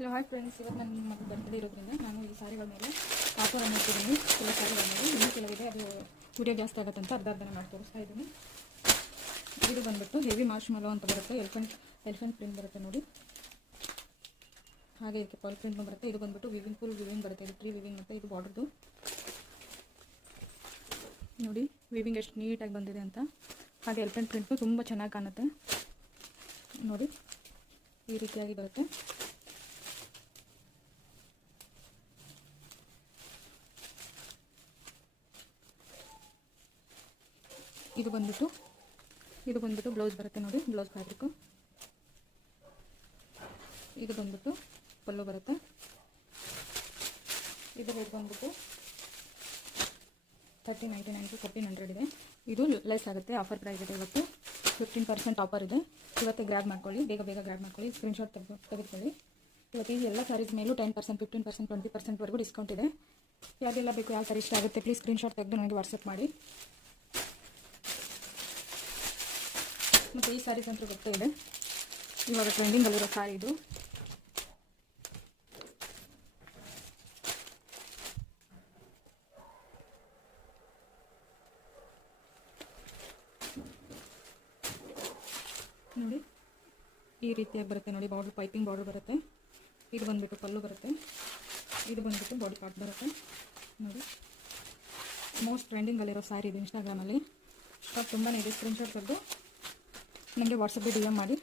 Hello hi friends, ಇವತ್ತು ನನ್ನ ಮಗು ಬರ್ತ್ಡೇ ಇರೋದ್ರಿಂದ ನಾನು ಈ ಸಾರಿಗಳ ಮೇಲೆ ಆಫರನ್ನು ಇಟ್ಟಿದ್ದೀನಿ. ಕೆಲವು ಸಾರಿಗಳ ಮೇಲೆ ಇನ್ನೂ ಕೆಲವಿದೆ, ಅದು ವಿಡಿಯೋ ಜಾಸ್ತಿ ಆಗುತ್ತಂತ ಅರ್ಧನ ಮಾಡಿ ತೋರಿಸ್ತಾ ಇದ್ದೀನಿ. ಇದು ಬಂದುಬಿಟ್ಟು ಹೆವಿ ಮಾರ್ಶ್ಮೆಲೋ ಅಂತ ಬರುತ್ತೆ, ಎಲಿಫೆಂಟ್ ಪ್ರಿಂಟ್ ಬರುತ್ತೆ ನೋಡಿ. ಹಾಗೆ ಇದಕ್ಕೆ ಪರ್ಲ್ ಪ್ರಿಂಟ್ ಬರುತ್ತೆ. ಇದು ಬಂದುಬಿಟ್ಟು ವಿವಿಂಗ್, ಫುಲ್ ವಿವಿಂಗ್ ಬರುತ್ತೆ. ಇದು 3 ವಿವಿಂಗ್ ಮತ್ತು ಇದು ಬಾರ್ಡ್ರದು ನೋಡಿ. ವಿವಿಂಗ್ ಎಷ್ಟು ನೀಟಾಗಿ ಬಂದಿದೆ ಅಂತ. ಹಾಗೆ ಎಲಿಫೆಂಟ್ ಪ್ರಿಂಟು ತುಂಬ ಚೆನ್ನಾಗಿ ಕಾಣುತ್ತೆ ನೋಡಿ. ಈ ರೀತಿಯಾಗಿ ಬರುತ್ತೆ. ಇದು ಬಂದ್ಬಿಟ್ಟು ಬ್ಲೌಸ್ ಬರುತ್ತೆ ನೋಡಿ, ಬ್ಲೌಸ್ ಫ್ಯಾಬ್ರಿಕ್ಕು. ಇದು ಬಂದ್ಬಿಟ್ಟು ಪಲ್ಲು ಬರುತ್ತೆ. ಇದು ರೇಟ್ ಬಂದ್ಬಿಟ್ಟು 1399 to 1400 ಇದೆ. ಇದು ಲೆಸ್ ಆಗುತ್ತೆ, ಆಫರ್ ಪ್ರೈಸ್ ಇದೆ. ಇವತ್ತು 15% ಆಫರ್ ಇದೆ. ಇವತ್ತೇ ಗ್ರ್ಯಾಬ್ ಮಾಡ್ಕೊಳ್ಳಿ, ಬೇಗ ಗ್ರ್ಯಾಬ್ ಮಾಡ್ಕೊಳ್ಳಿ, ಸ್ಕ್ರೀನ್ಶಾಟ್ ತೆಗೆದುಕೊಳ್ಳಿ. ಇವತ್ತು ಈ ಎಲ್ಲ ಸ್ಯಾರೀಸ್ ಮೇಲೂ 10%, 15%, 20%ವರೆಗೂ ಡಿಸ್ಕೌಂಟ್ ಇದೆ. ಯಾರಿಗೆಲ್ಲ ಬೇಕು, ಯಾವ ಸಾರಿ ಇಷ್ಟ ಆಗುತ್ತೆ ಪ್ಲೀಸ್ ಸ್ಕ್ರೀನ್ಶಾಟ್ ತೆಗೆದು ನನಗೆ ವಾಟ್ಸಪ್ ಮಾಡಿ. ಮತ್ತು ಈ ಸ್ಯಾರೀಸ್ ಅಂತೂ ಗೊತ್ತೇ ಇದೆ, ಇವಾಗ ಟ್ರೆಂಡಿಂಗಲ್ಲಿರೋ ಸ್ಯಾರಿ ಇದು. ನೋಡಿ ಈ ರೀತಿಯಾಗಿ ಬರುತ್ತೆ ನೋಡಿ. ಬಾರ್ಡರ್ ಪೈಪಿಂಗ್ ಬಾರ್ಡರ್ ಬರುತ್ತೆ. ಇದು ಬಂದುಬಿಟ್ಟು ಪಲ್ಲು ಬರುತ್ತೆ. ಇದು ಬಂದುಬಿಟ್ಟು ಬಾಡಿ ಪಾರ್ಟ್ ಬರುತ್ತೆ ನೋಡಿ. ಮೋಸ್ಟ್ ಟ್ರೆಂಡಿಂಗಲ್ಲಿರೋ ಸ್ಯಾರಿ ಇದು ಇನ್ಸ್ಟಾಗ್ರಾಮಲ್ಲಿ. ಸ್ಟಾಕ್ ತುಂಬಾ ಇದೆ. ಸ್ಕ್ರೀನ್ಶಾಟ್ ತೆಗೆದು ನನಗೆ ವಾಟ್ಸಪ್ಗೆ DM ಮಾಡಿ.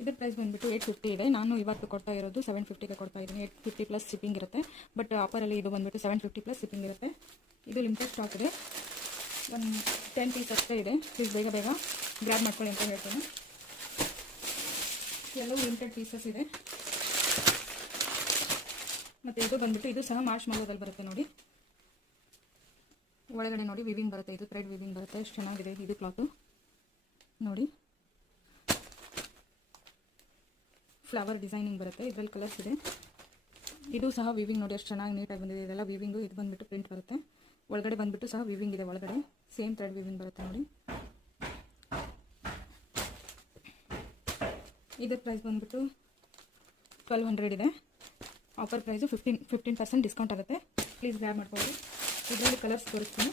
ಇದರ ಪ್ರೈಸ್ ಬಂದುಬಿಟ್ಟು 850 ಇದೆ. ನಾನು ಇವತ್ತು ಕೊಡ್ತಾ ಇರೋದು 750ಗೆ ಕೊಡ್ತಾ ಇದ್ದೀನಿ. 850 ಪ್ಲಸ್ ಶಿಪ್ಪಿಂಗ್ ಇರುತ್ತೆ. ಬಟ್ ಆಫರಲ್ಲಿ ಇದು ಬಂದುಬಿಟ್ಟು 750 ಪ್ಲಸ್ ಶಿಪ್ಪಿಂಗ್ ಇರುತ್ತೆ. ಇದು ಲಿಮಿಟೆಡ್ ಸ್ಟಾಕ್ ಇದೆ, ಒಂದು 10 ಪೀಸ್ ಅಷ್ಟೇ ಇದೆ. ಪ್ಲೀಸ್ ಬೇಗ ಗ್ರ್ಯಾಬ್ ಮಾಡ್ಕೊಳ್ಳಿ ಅಂತ ಹೇಳ್ತೀನಿ. ಎಲ್ಲವೂ ಲಿಮಿಟೆಡ್ ಪೀಸಸ್ ಇದೆ. ಮತ್ತು ಇದು ಬಂದುಬಿಟ್ಟು ಇದು ಸಹ ಮಾರ್ಶ್ಮೆಲೋದಲ್ಲಿ ಬರುತ್ತೆ ನೋಡಿ. ಒಳಗಡೆ ನೋಡಿ ವಿವಿಂಗ್ ಬರುತ್ತೆ. ಇದು ಥ್ರೆಡ್ ವಿವಿಂಗ್ ಬರುತ್ತೆ. ಎಷ್ಟು ಚೆನ್ನಾಗಿದೆ ಇದು ಕ್ಲಾತು ನೋಡಿ. ಫ್ಲವರ್ ಡಿಸೈನಿಂಗ್ ಬರುತ್ತೆ. ಇದರಲ್ಲಿ ಕಲರ್ಸ್ ಇದೆ. ಇದು ಸಹ ವಿವಿಂಗ್ ನೋಡಿ, ಎಷ್ಟು ಚೆನ್ನಾಗಿ ನೀಟಾಗಿ ಬಂದಿದೆ. ಇದೆಲ್ಲ ವಿವಿಂಗು. ಇದು ಬಂದುಬಿಟ್ಟು ಪ್ರಿಂಟ್ ಬರುತ್ತೆ. ಒಳಗಡೆ ಬಂದುಬಿಟ್ಟು ಸಹ ವಿವಿಂಗ್ ಇದೆ. ಒಳಗಡೆ ಸೇಮ್ ಥ್ರೆಡ್ ವಿವಿಂಗ್ ಬರುತ್ತೆ ನೋಡಿ. ಇದರ ಪ್ರೈಸ್ ಬಂದುಬಿಟ್ಟು 1200 ಇದೆ. ಆಫರ್ ಪ್ರೈಸು 15% ಡಿಸ್ಕೌಂಟ್ ಆಗುತ್ತೆ. ಪ್ಲೀಸ್ ಗ್ರ್ಯಾಬ್ ಮಾಡ್ಕೊಳ್ಳಿ. ಇದರಲ್ಲಿ ಕಲರ್ಸ್ ತೋರಿಸ್ತೀನಿ.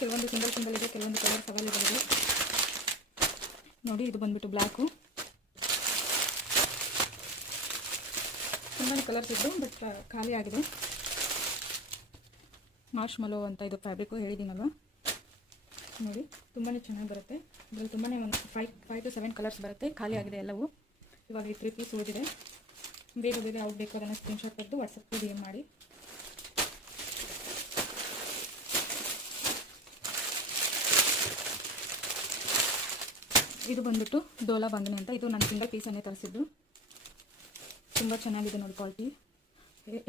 ಕೆಲವೊಂದು ಸಿಂಗಲ್ ಇದೆ, ಕೆಲವೊಂದು ಕಲರ್ಸ್ ಅವೈಲೇಬಲ್ ಇದೆ ನೋಡಿ. ಇದು ಬಂದುಬಿಟ್ಟು ಬ್ಲ್ಯಾಕು. ತುಂಬಾ ಕಲರ್ಸ್ ಇದ್ದು ಬಟ್ ಖಾಲಿ ಆಗಿದೆ. ಮಾರ್ಶ್ಮೆಲೋ ಅಂತ ಇದು ಫ್ಯಾಬ್ರಿಕ್ಕು ಹೇಳಿದ್ದೀನಲ್ವ ನೋಡಿ. ತುಂಬಾ ಚೆನ್ನಾಗಿ ಬರುತ್ತೆ. ಇದರಲ್ಲಿ ತುಂಬಾ ಒಂದು 5 to 7 ಕಲರ್ಸ್ ಬರುತ್ತೆ. ಖಾಲಿ ಆಗಿದೆ ಎಲ್ಲವೂ. ಇವಾಗ ಈ 3 ಪೀಸ್ ಉಳಿದಿದೆ. ಬೇಗ ಯಾವ್ದು ಬೇಕು ಅದನ್ನು ಸ್ಕ್ರೀನ್ಶಾಟ್ ತೆಗೆದು ವಾಟ್ಸಪ್ಗೆ DM ಮಾಡಿ. ಇದು ಬಂದುಬಿಟ್ಟು ಡೋಲಾ ಬಂಗನೆ ಅಂತ. ಇದು ನಾನು ಸಿಂಗಲ್ ಪೀಸನ್ನೇ ತರಿಸಿದ್ದು. ತುಂಬ ಚೆನ್ನಾಗಿದೆ ನೋಡಿ ಕ್ವಾಲಿಟಿ.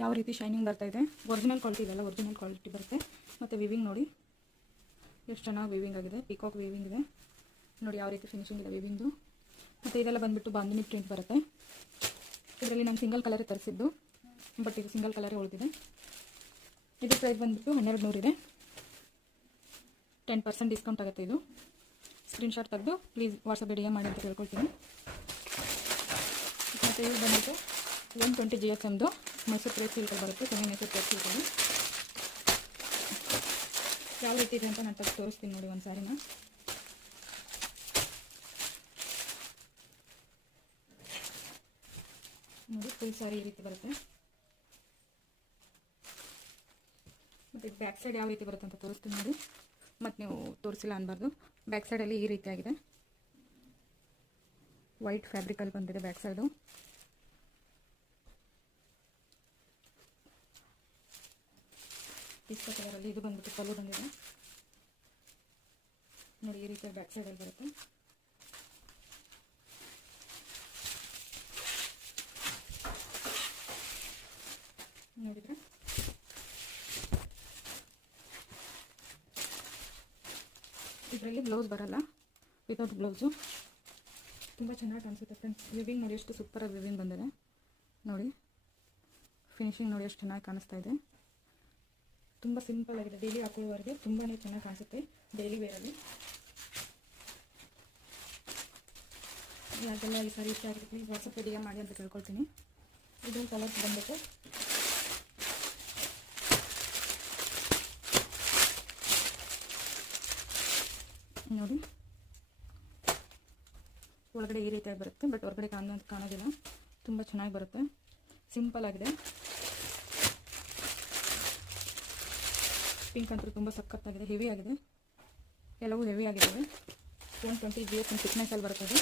ಯಾವ ರೀತಿ ಶೈನಿಂಗ್ ಬರ್ತಾ ಇದೆ. ಒರಿಜಿನಲ್ ಕ್ವಾಲಿಟಿ ಇದೆಲ್ಲ, ಒರಿಜಿನಲ್ ಕ್ವಾಲಿಟಿ ಬರುತ್ತೆ. ಮತ್ತು ವಿವಿಂಗ್ ನೋಡಿ ಎಷ್ಟು ಚೆನ್ನಾಗಿ ವಿವಿಂಗ್ ಆಗಿದೆ. ಪಿಕಾಕ್ ವಿವಿಂಗ್ ಇದೆ ನೋಡಿ, ಯಾವ ರೀತಿ ಫಿನಿಶಿಂಗ್ ಇದೆ ವಿವಿಂಗು. ಮತ್ತು ಇದೆಲ್ಲ ಬಂದುಬಿಟ್ಟು ಬಾಂದಿನಿ ಪ್ರಿಂಟ್ ಬರುತ್ತೆ. ಇದರಲ್ಲಿ ನಾನು ಸಿಂಗಲ್ ಕಲರ್ ತರಿಸಿದ್ದು, ಬಟ್ ಇದು ಸಿಂಗಲ್ ಕಲರೇ ಉಳಿದಿದೆ. ಇದು ಪ್ರೈಸ್ ಬಂದುಬಿಟ್ಟು 1200 ಇದೆ. 10% ಡಿಸ್ಕೌಂಟ್ ಆಗುತ್ತೆ. ಇದು ಸ್ಕ್ರೀನ್ಶಾಟ್ ತೆಗೆದು ಪ್ಲೀಸ್ ವಾಟ್ಸಪ್ಗೆ DM ಮಾಡಿ ಅಂತ ಕೇಳ್ಕೊಳ್ತೀನಿ. ಮತ್ತು ಇದು ಬಂದುಬಿಟ್ಟು 120 GSMದು ಮೈಸೂರು ಕ್ರೇಪ್ ಸಿಲ್ಕಲ್ಲಿ ಬರುತ್ತೆ. ಮೈಸೂರು ಕ್ರೇಪ್ ಸಿಲ್ಕಲ್ಲಿ ಯಾವ ರೀತಿ ಇದೆ ಅಂತ ನಾನು ತೆಗೆದು ತೋರಿಸ್ತೀನಿ ನೋಡಿ ಒಂದು ಸಾರಿನ. ನೋಡಿ ಫುಲ್ ಸಾರಿ ಈ ರೀತಿ ಬರುತ್ತೆ. ಮತ್ತು ಬ್ಯಾಕ್ ಸೈಡ್ ಯಾವ ರೀತಿ ಬರುತ್ತೆ ಅಂತ ತೋರಿಸ್ತೀನಿ ನೋಡಿ. ಮತ್ತು ನೀವು ತೋರಿಸಿಲ್ಲ ಅನ್ಬಾರ್ದು. ಬ್ಯಾಕ್ ಸೈಡಲ್ಲಿ ಈ ರೀತಿಯಾಗಿದೆ. ವೈಟ್ ಫ್ಯಾಬ್ರಿಕಲ್ಲಿ ಬಂದಿದೆ ಬ್ಯಾಕ್ ಸೈಡು. ಪಿಸ್ತಾ ಕಲರಲ್ಲಿ ಇದು ಬಂದುಬಿಟ್ಟು ಪಲ್ಲು ಬಂದಿದೆ ನೋಡಿ. ಈ ರೀತಿಯಾಗಿ ಬ್ಯಾಕ್ ಸೈಡಲ್ಲಿ ಬರುತ್ತೆ. ನೋಡಿದ್ರೆ ಇದರಲ್ಲಿ ಬ್ಲೌಸ್ ಬರಲ್ಲ, ವಿತೌಟ್ ಬ್ಲೌಸು. ತುಂಬ ಚೆನ್ನಾಗಿ ಕಾಣಿಸುತ್ತೆ ಫ್ರೆಂಡ್ಸ್. ವಿವಿಂಗ್ ನೋಡಿ ಎಷ್ಟು ಸೂಪರಾಗಿ ವಿವಿಂಗ್ ಬಂದಿದೆ ನೋಡಿ. ಫಿನಿಶಿಂಗ್ ನೋಡಿ ಎಷ್ಟು ಚೆನ್ನಾಗಿ ಕಾಣಿಸ್ತಾ ಇದೆ. ತುಂಬ ಸಿಂಪಲ್ ಆಗಿದೆ. ಡೈಲಿ ಹಾಕೊಳ್ಳುವವರೆಗೆ ತುಂಬಾ ಚೆನ್ನಾಗಿ ಕಾಣಿಸುತ್ತೆ ಡೈಲಿ ವೇರಲ್ಲಿ. ಯಾಕೆಲ್ಲ ಈ ಸಾರಿ ಇಷ್ಟ ಆಗುತ್ತೆ ಪ್ಲೀಸ್ ವಾಟ್ಸಪ್ಪೇ ಡಿ ಎಮ್ ಮಾಡಿ ಅಂತ ಕೇಳ್ಕೊಳ್ತೀನಿ. ಇದು ಕಲರ್ಸ್ ಬಂದ್ಬಿಟ್ಟು ನೋಡಿ, ಒಳಗಡೆ ಈ ರೀತಿಯಾಗಿ ಬರುತ್ತೆ, ಬಟ್ ಹೊರಗಡೆ ಕಾಣೋದಿಲ್ಲ. ತುಂಬ ಚೆನ್ನಾಗಿ ಬರುತ್ತೆ, ಸಿಂಪಲ್ ಆಗಿದೆ. ಪಿಂಕ್ ಅಂತೂ ತುಂಬ ಸಖತ್ತಾಗಿದೆ, ಹೆವಿ ಆಗಿದೆ, ಎಲ್ಲವೂ ಹೆವಿ ಆಗಿದ್ದಾವೆ. 120 GSM ಥಿಕ್ನೆಸ್ಸಲ್ಲಿ ಬರ್ತದೆ.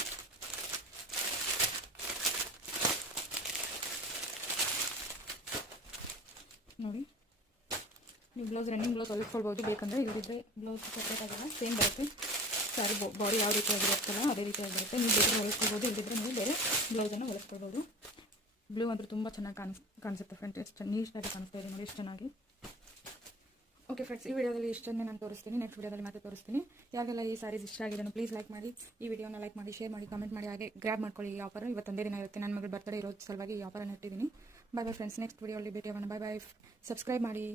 ನೋಡಿ, ನೀವು ಬ್ಲೌಸ್ ರನ್ನಿಂಗ್ ಬ್ಲೌಸ್ ಹೊಲಿಸ್ಕೊಳ್ಬೋದು ಬೇಕಂದರೆ, ಇಲ್ಲದಿದ್ದರೆ ಬ್ಲೌಸ್ ಸಪ್ರೇಟ್ ಆಗಿಲ್ಲ, ಸೇಮ್ ಬರುತ್ತೆ. ಸ್ಯಾರಿ ಬಾಡಿ ಯಾವ ರೀತಿಯಾಗಿರುತ್ತಲ್ಲ ಅದೇ ರೀತಿಯಾಗಿ ಬರುತ್ತೆ. ನೀವು ಬೇರೆ ಹೊಲಿಸ್ಕೊಳ್ಬೋದು, ಇಲ್ಲದಿದ್ದರೆ ನೀವು ಬೇರೆ ಬ್ಲೌಸನ್ನು ಹೊಲಿಸ್ಕೊಳ್ಬೋದು. ಬ್ಲೂ ಅಂತೂ ತುಂಬ ಚೆನ್ನಾಗಿ ಕಾಣಿಸುತ್ತೆ ಫ್ರೆಂಡ್ಸ್, ಎಷ್ಟು ನೀಟಾಗಿ ಕಾಣಿಸ್ತಾ ಇದೆ ನೋಡಿ, ಎಷ್ಟು ಚೆನ್ನಾಗಿ. ಓಕೆ ಫ್ರೆಂಡ್ಸ್, ಈ ವಿಡಿಯೋದಲ್ಲಿ ಇಷ್ಟನ್ನೇ ನಾನು ತೋರಿಸ್ತೀನಿ, ನೆಕ್ಸ್ಟ್ ವಿಡಿಯೋದಲ್ಲಿ ಮತ್ತೆ ತೋರಿಸ್ತೀನಿ. ಯಾರಿಗೆಲ್ಲ ಈ ಸಾರೀಸ್ ಇಷ್ಟ ಆಗಿದೆ ಪ್ಲೀಸ್ ಲೈಕ್ ಮಾಡಿ, ಈ ವಿಡಿಯೋನ ಲೈಕ್ ಮಾಡಿ, ಶೇರ್ ಮಾಡಿ, ಕಮೆಂಟ್ ಮಾಡಿ, ಹಾಗೆ ಗ್ರ್ಯಾಬ್ ಮಾಡ್ಕೊಳ್ಳಿ. ಈ ಆಫರ್ ಇವತ್ತೊಂದೇ ದಿನ ಇರುತ್ತೆ, ನನ್ನ ಮಗಳು ಬರ್ತಡೇ ಇರೋ ಸಲುವಾಗಿ ಈ ಆಫರನ್ನು ಇಟ್ಟಿದ್ದೀನಿ. ಬಾಯ್ ಬಾಯ್ ಫ್ರೆಂಡ್ಸ್, ನೆಕ್ಸ್ಟ್ ವಿಡಿಯೋಲಿ ಭೇಟಿ ಆಗೋಣ. ಬಾಯ್ ಬಾಯ್, ಸಬ್ಸ್ಕ್ರೈಬ್ ಮಾಡಿ.